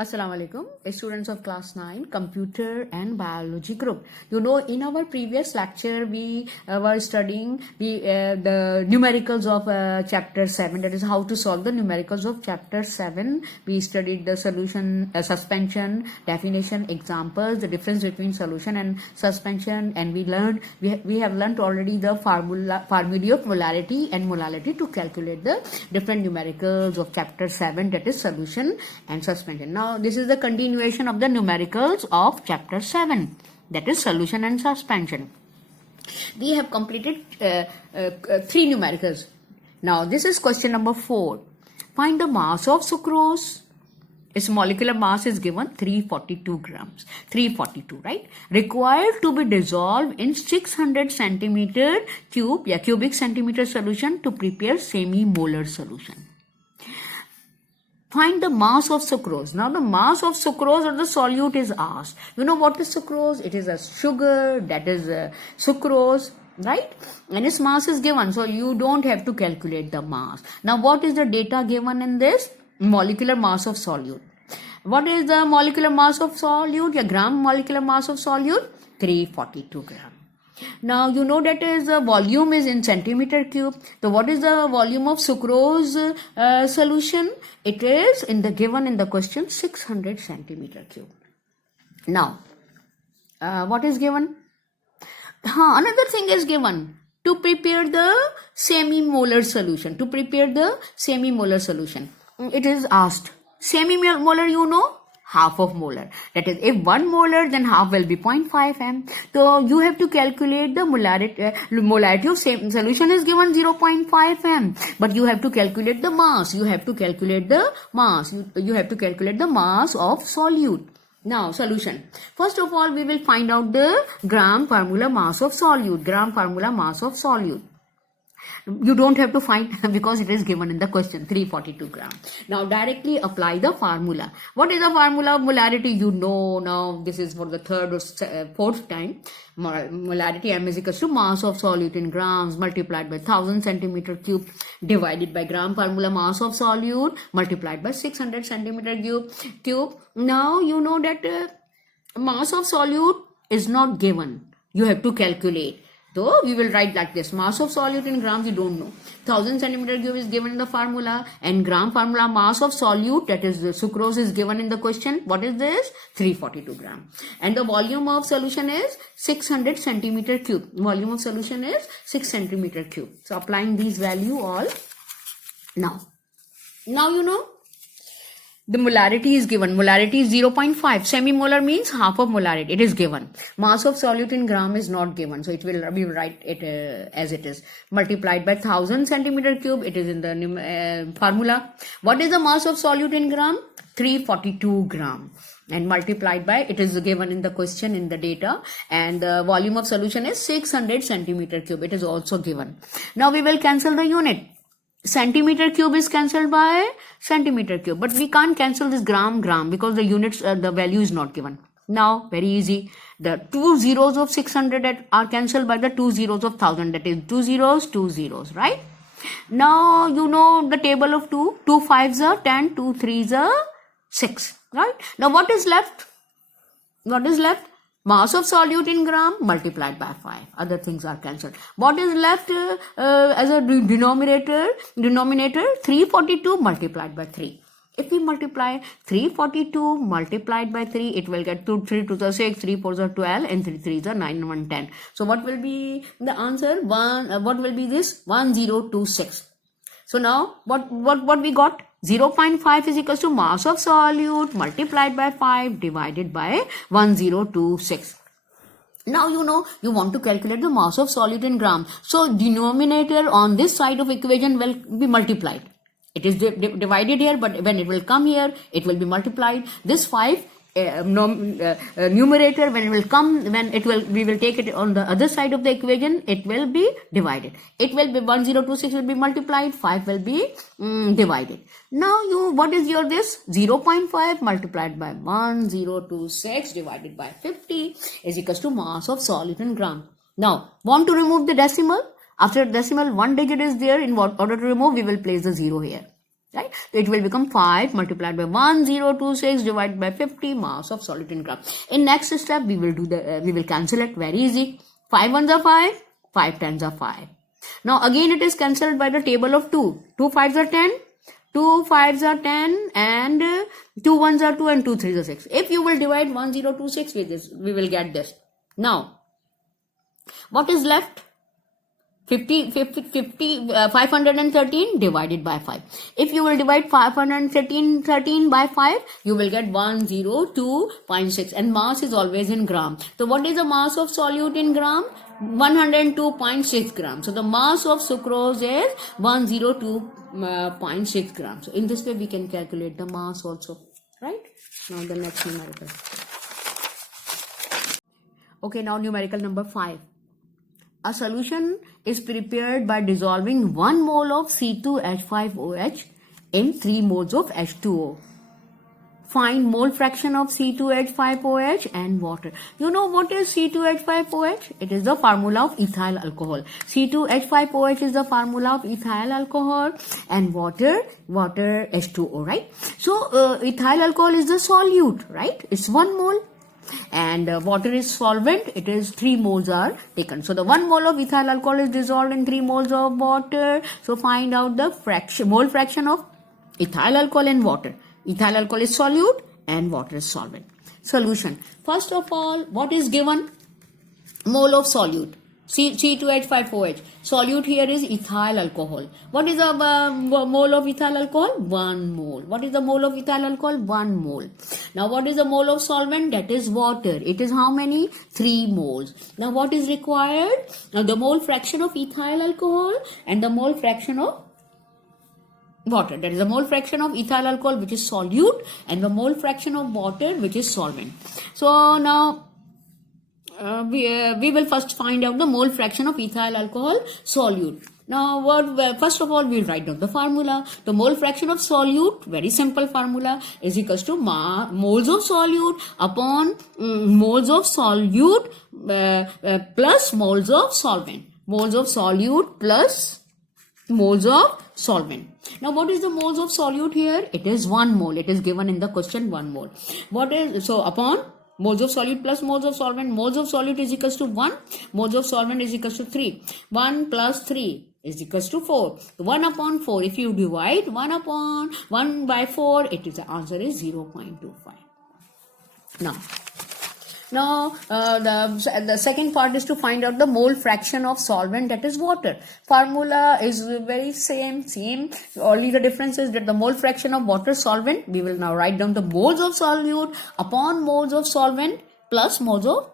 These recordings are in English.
Assalamu alaikum, students of class 9 computer and biology group. You know, in our previous lecture we were studying the numericals of chapter 7, that is how to solve the numericals of chapter 7. We studied the solution, suspension, definition, examples, the difference between solution and suspension, and we have learned already the formulae of molarity and molality to calculate the different numericals of chapter 7, that is solution and suspension. Now this is the continuation of the numericals of chapter 7, that is solution and suspension. We have completed 3 numericals. Now this is question number 4. Find the mass of sucrose. Its molecular mass is given 342 grams. 342, right? Required to be dissolved in 600 centimeter cubic centimeter solution to prepare semi-molar solution. Find the mass of sucrose. Now the mass of sucrose or the solute is asked. You know what is sucrose? It is a sugar, that is sucrose, right? And its mass is given, so you don't have to calculate the mass. Now what is the data given in this? Molecular mass of solute. What is the molecular mass of solute? A gram molecular mass of solute? 342 grams. Now you know that is the volume is in centimeter cube. So what is the volume of sucrose solution? It is given in the question 600 centimeter cube. Now what is given? Another thing is given to prepare the semi-molar solution. To prepare the semi-molar solution, it is asked semi-molar, you know, half of molar. That is, if 1 molar, then half will be 0.5 m. So you have to calculate the molarity of same solution is given 0.5 m. But you have to calculate the mass. You have to calculate the mass. You have to calculate the mass of solute. Now solution. First of all, we will find out the gram formula mass of solute. Gram formula mass of solute. You don't have to find because it is given in the question 342 grams. Now directly apply the formula. What is the formula of molarity? You know now, this is for the third or fourth time. Molarity M is equal to mass of solute in grams multiplied by 1000 centimeter cube divided by gram formula mass of solute multiplied by 600 centimeter cube. Now you know that mass of solute is not given. You have to calculate. So we will write like this. Mass of solute in grams you don't know. 1000 centimeter cube is given in the formula, and gram formula mass of solute, that is the sucrose, is given in the question. What is this? 342 grams. And the volume of solution is 600 centimeter cube. Volume of solution is 6 centimeter cube. So applying these value all. Now you know. The molarity is given. Molarity is 0.5. Semi-molar means half of molarity. It is given. Mass of solute in gram is not given. So we will write it as it is. Multiplied by 1000 centimeter cube. It is in the formula. What is the mass of solute in gram? 342 gram. And multiplied by, it is given in the question in the data. And the volume of solution is 600 centimeter cube. It is also given. Now we will cancel the unit. Centimeter cube is cancelled by centimeter cube, but we can't cancel this gram because the units, the value is not given. Now very easy, the 2 zeros of 600 are cancelled by the 2 zeros of 1000, that is 2 zeros, right? Now you know the table of 2 5s are 10, 2 3s are 6, right? Now what is left? Mass of solute in gram multiplied by 5. Other things are cancelled. What is left as a denominator? 342 multiplied by 3. If we multiply 342 multiplied by 3, it will get 2 3 2 6, 3 4 12, and 3 3 9 1 10. So what will be the answer? What will be this? 1026. So now what we got? 0.5 is equals to mass of solute multiplied by 5 divided by 1026. Now you know you want to calculate the mass of solute in grams. So denominator on this side of equation will be multiplied. It is divided here, but when it will come here, it will be multiplied. This 5 numerator, when we will take it on the other side of the equation, it will be divided. It will be 1026 will be multiplied, 5 will be divided. Now what is your this? 0.5 multiplied by 1026 divided by 50 is equals to mass of solute in gram. Now want to remove the decimal? After decimal, one digit is there. In order to remove, we will place the 0 here. right? It will become 5 multiplied by 1026 divided by 50 mass of solute in gram. In next step, we will do we will cancel it. Very easy. 5 ones are 5, 5 tens are 5. Now again it is cancelled by the table of 2. 2 fives are 10, 2 fives are 10, and 2 ones are 2, and 2 threes are 6. If you will divide 1026 with this, we will get this. Now, what is left? 513 divided by 5. If you will divide 513 by 5, you will get 102.6, and mass is always in gram. So what is the mass of solute in gram? 102.6 grams. So the mass of sucrose is 102.6 grams. So in this way we can calculate the mass also, right? Now the next numerical. Okay, now numerical number 5. A solution is prepared by dissolving 1 mole of C2H5OH in 3 moles of H2O. Find mole fraction of C2H5OH and water. You know what is C2H5OH? It is the formula of ethyl alcohol. C2H5OH is the formula of ethyl alcohol, and water H2O, right? So ethyl alcohol is the solute, right? It's 1 mole. And water is solvent. It is 3 moles are taken. So the 1 mole of ethyl alcohol is dissolved in 3 moles of water. So find out the mole fraction of ethyl alcohol and water. Ethyl alcohol is solute and water is solvent. Solution. First of all, what is given? Mole of solute. C2H5OH. Solute here is ethyl alcohol. What is the mole of ethyl alcohol? 1 mole. What is the mole of ethyl alcohol? 1 mole. Now what is the mole of solvent? That is water. It is how many? 3 moles. Now what is required? Now the mole fraction of ethyl alcohol and the mole fraction of water. That is the mole fraction of ethyl alcohol, which is solute, and the mole fraction of water, which is solvent. So now we will first find out the mole fraction of ethyl alcohol solute. Now, first of all, we'll write down the formula. The mole fraction of solute, very simple formula, is equals to moles of solute upon moles of solute plus moles of solvent. Moles of solute plus moles of solvent. Now, what is the moles of solute here? It is 1 mole. It is given in the question 1 mole. What is, so upon moles of solute plus moles of solvent. Moles of solute is equals to 1. Moles of solvent is equals to 3. 1 plus 3 is equals to 4. 1 upon 4. If you divide 1 by 4, the answer is 0.25. Now, the second part is to find out the mole fraction of solvent, that is water. Formula is very same. Only the difference is that the mole fraction of water solvent, we will now write down the moles of solute upon moles of solvent plus moles of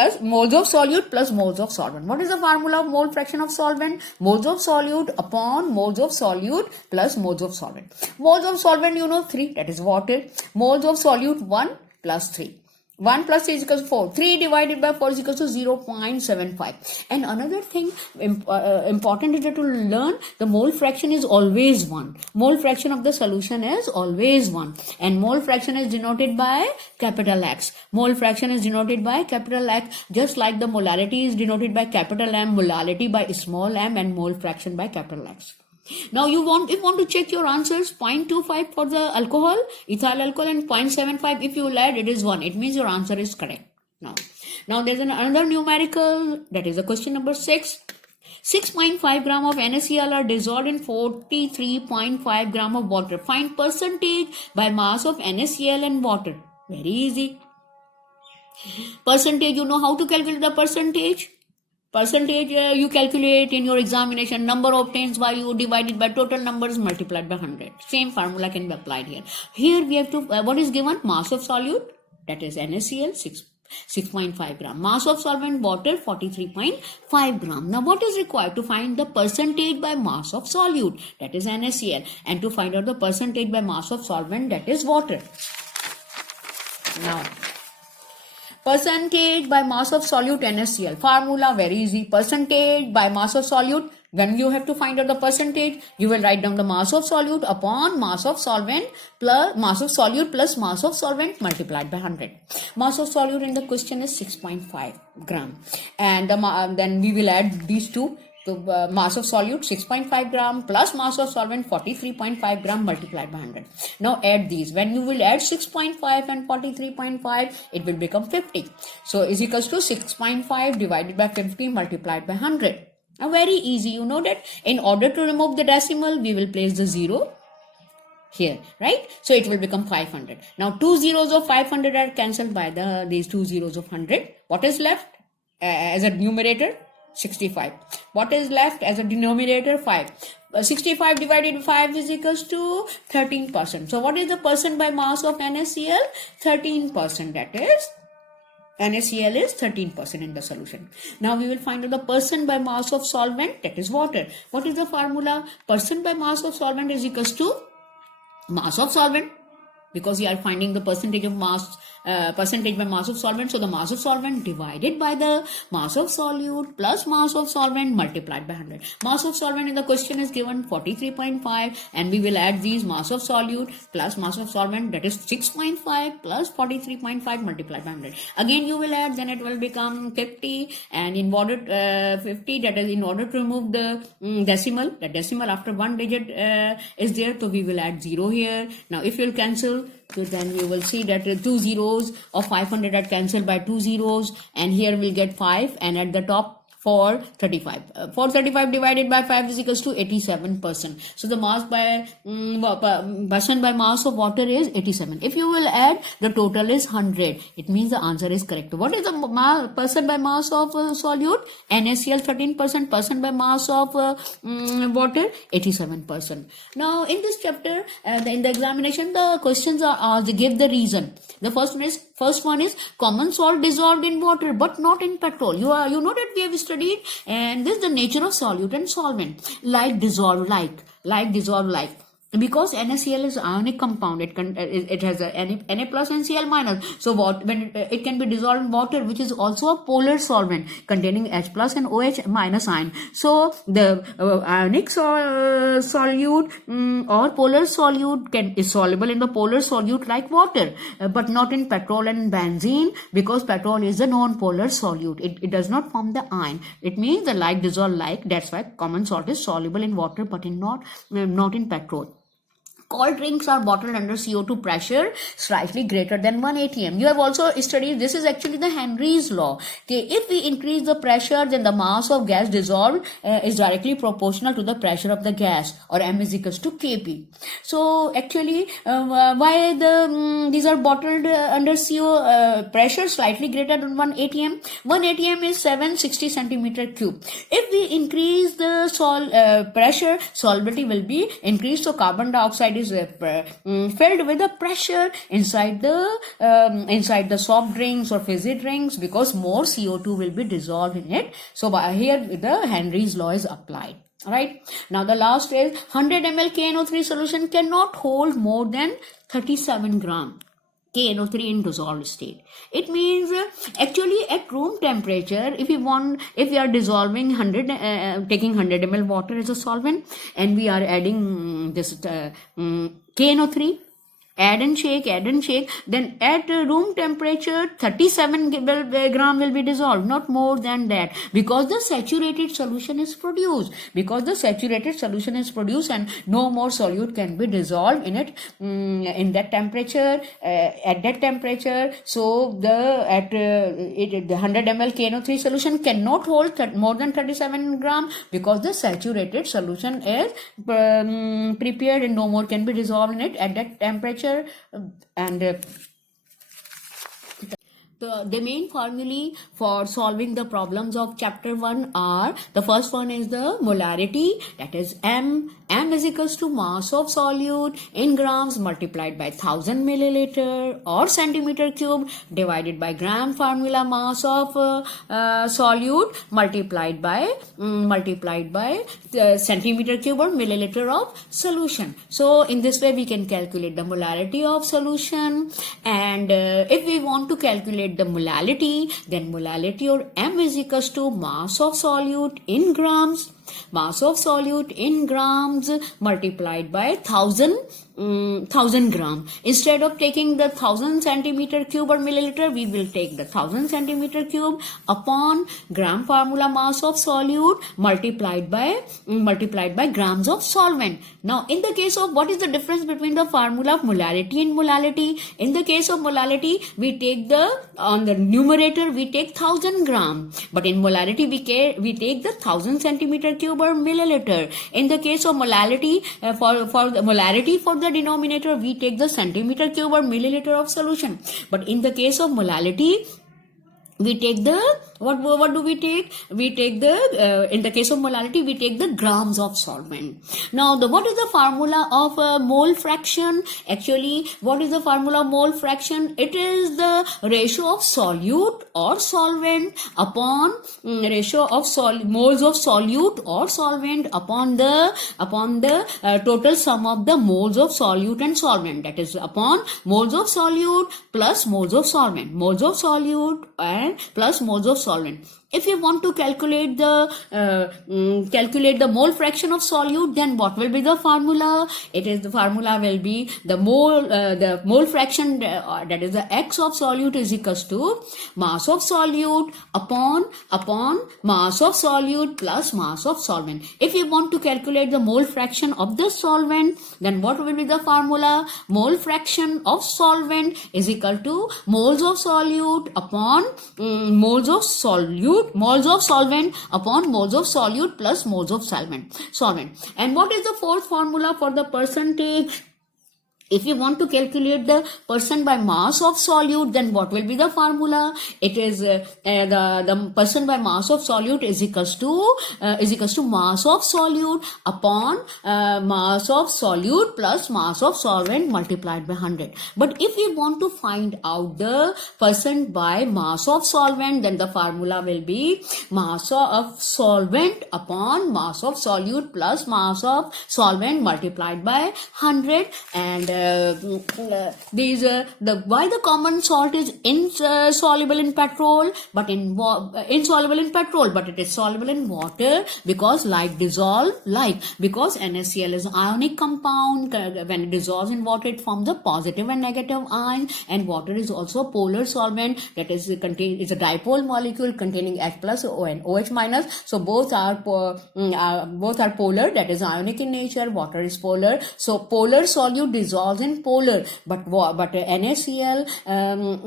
solute plus moles of solvent. What is the formula of mole fraction of solvent? Moles of solute upon moles of solute plus moles of solvent. Moles of solvent, 3, that is water. Moles of solute, 1 plus 3. 1 plus 3 is equals to 4. 3 divided by 4 is equals to 0.75. And another thing important is to learn, the mole fraction is always 1. Mole fraction of the solution is always 1. And mole fraction is denoted by capital X. Mole fraction is denoted by capital X, just like the molarity is denoted by capital M, molality by small m, and mole fraction by capital X. Now you want to check your answers, 0.25 for the alcohol, ethyl alcohol, and 0.75 if you will add, it is 1. It means your answer is correct. Now there's another numerical, that is the question number 6. 6.5 gram of NaCl are dissolved in 43.5 gram of water. Find percentage by mass of NaCl and water. Very easy. Percentage, you know how to calculate the percentage? Percentage you calculate in your examination, number obtained value divided by total numbers multiplied by 100. Same formula can be applied here. Here we have to, what is given? Mass of solute, that is NaCl, 6.5 gram. Mass of solvent, water, 43.5 gram. Now what is required to find the percentage by mass of solute, that is NaCl, and to find out the percentage by mass of solvent, that is water. Now, percentage by mass of solute NaCl. Formula very easy. Percentage by mass of solute. When you have to find out the percentage, you will write down the mass of solute upon mass of solvent plus mass of solute plus mass of solvent multiplied by 100. Mass of solute in the question is 6.5 gram. And then we will add these two. So mass of solute 6.5 gram plus mass of solvent 43.5 gram multiplied by 100. Now add these. When you will add 6.5 and 43.5, it will become 50. So is equals to 6.5 divided by 50 multiplied by 100. Now very easy. You know that in order to remove the decimal, we will place the 0 here, right? So it will become 500. Now 2 zeros of 500 are cancelled by these 2 zeros of 100. What is left as a numerator? 65. What is left as a denominator? 5. 65 divided by 5 is equals to 13%. So what is the percent by mass of NaCl? 13%. That is, NaCl is 13% in the solution. Now we will find out the percent by mass of solvent, that is water. What is the formula? Percent by mass of solvent is equals to mass of solvent, because we are finding the percentage of mass, percentage by mass of solvent. So the mass of solvent divided by the mass of solute plus mass of solvent multiplied by 100. Mass of solvent in the question is given 43.5, and we will add these mass of solute plus mass of solvent, that is 6.5 plus 43.5 multiplied by 100. Again you will add, then it will become 50, and in order 50, that is in order to remove the decimal, the decimal after one digit is there, so we will add 0 here. Now if you will cancel, so then you will see that 2 zeros of 500 are cancelled by 2 zeros, and here we'll get 5, and at the top 435. 435 divided by 5 is equals to 87%. So the mass by percent by mass of water is 87. If you will add, the total is 100. It means the answer is correct. What is the percent by mass of solute? NaCl 13%. Percent by mass of water 87%. Now in this chapter, in the examination, the questions are asked. They give the reason. The first one is common salt dissolved in water but not in petrol. You know that we have studied, and this is the nature of solute and solvent. Like dissolve like, because NaCl is ionic compound. It has a Na plus and Cl minus. So when it can be dissolved in water, which is also a polar solvent containing H plus and OH minus ion. So the ionic solute or polar solute is soluble in the polar solute like water, but not in petrol and benzene, because petrol is a non-polar solute. It does not form the ion. It means the like dissolve like. That's why common salt is soluble in water, but not in petrol. Cold drinks are bottled under CO2 pressure slightly greater than 1 atm. You have also studied, this is actually the Henry's law. Okay, if we increase the pressure, then the mass of gas dissolved is directly proportional to the pressure of the gas, or M is equals to Kp. So actually, why these are bottled under CO pressure slightly greater than 1 atm? 1 atm is 760 centimeter cube. If we increase the pressure, solubility will be increased. So carbon dioxide is filled with the pressure inside the soft drinks or fizzy drinks, because more CO2 will be dissolved in it. So by here the Henry's law is applied. Alright. Now the last is 100 ml KNO3 solution cannot hold more than 37 gram KNO3 in dissolved state. It means actually at room temperature, if we are dissolving taking 100 ml water as a solvent, and we are adding this KNO3, add and shake, then at room temperature 37 gram will be dissolved, not more than that, because the saturated solution is produced. And no more solute can be dissolved in it in that temperature, at that temperature. So the 100 ml KNO3 solution cannot hold more than 37 gram, because the saturated solution is prepared and no more can be dissolved in it at that temperature. And the main formulae for solving the problems of chapter 1 are, the first one is the molarity, that is M is equals to mass of solute in grams multiplied by 1000 milliliter or centimeter cube divided by gram formula mass of solute multiplied by centimeter cube or milliliter of solution. So in this way we can calculate the molarity of solution, and if we want to calculate the molality, then molality or M is equals to mass of solute in grams Mass of solute in grams multiplied by 1000 gram. Instead of taking the 1000 centimeter cube or milliliter, we will take the 1000 centimeter cube upon gram formula mass of solute multiplied by grams of solvent. Now, in the case of, what is the difference between the formula of molarity and molality? In the case of molality, we take on the numerator we take 1000 gram, but in molarity we take the 1000 centimeter cube or milliliter. In the case of molality, for the molarity for the denominator, we take the centimeter cube or milliliter of solution. But in the case of molality, we take the, what do we take? We take the, in the case of molality, we take the grams of solvent. Now, what is the formula of mole fraction? Actually, what is the formula of mole fraction? It is the ratio of solute or solvent upon ratio of moles of solute or solvent upon the total sum of the moles of solute and solvent. That is upon moles of solute plus moles of solvent. Moles of solute and plus moles of solvent. If you want to calculate the mole fraction of solute, then what will be the formula? The formula will be the mole fraction, that is the X of solute is equals to mass of solute upon mass of solute plus mass of solvent. If you want to calculate the mole fraction of the solvent, then what will be the formula? Mole fraction of solvent is equal to moles of solute upon moles of solvent upon moles of solute plus moles of solvent. And what is the fourth formula for the percentage? If you want to calculate the percent by mass of solute, then what will be the formula? It is the percent by mass of solute is equals to mass of solute upon mass of solute plus mass of solvent multiplied by 100. But if we want to find out the percent by mass of solvent, then the formula will be mass of solvent upon mass of solute plus mass of solvent multiplied by 100. And why the common salt is insoluble in petrol, but insoluble in petrol, but it is soluble in water, because like dissolve like, because NaCl is ionic compound. When it dissolves in water, it forms a positive and negative ion, and water is also a polar solvent, that is it's a dipole molecule containing H plus and OH minus. So both are polar, that is ionic in nature. Water is polar, so polar solute dissolves in polar, but NaCl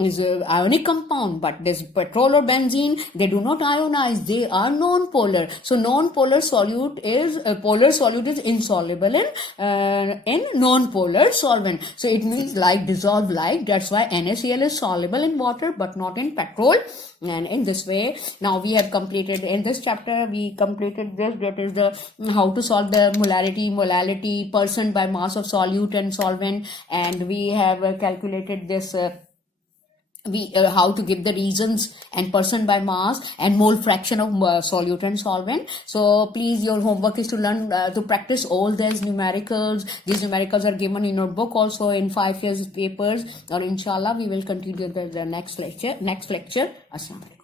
is an ionic compound, but this petrol or benzene, they do not ionize, they are non-polar. So non-polar solute is polar solute is insoluble in non-polar solvent. So it means like dissolve like, that's why NaCl is soluble in water but not in petrol. And in this way, now we have completed, in this chapter we completed this, that is the how to solve the molality, percent by mass of solute and solvent, and we have calculated this how to give the reasons and percent by mass and mole fraction of solute and solvent. So please, your homework is to learn to practice all these numericals. These numericals are given in your book also in 5 years papers, or inshallah we will continue the next lecture. Assalamu alaikum.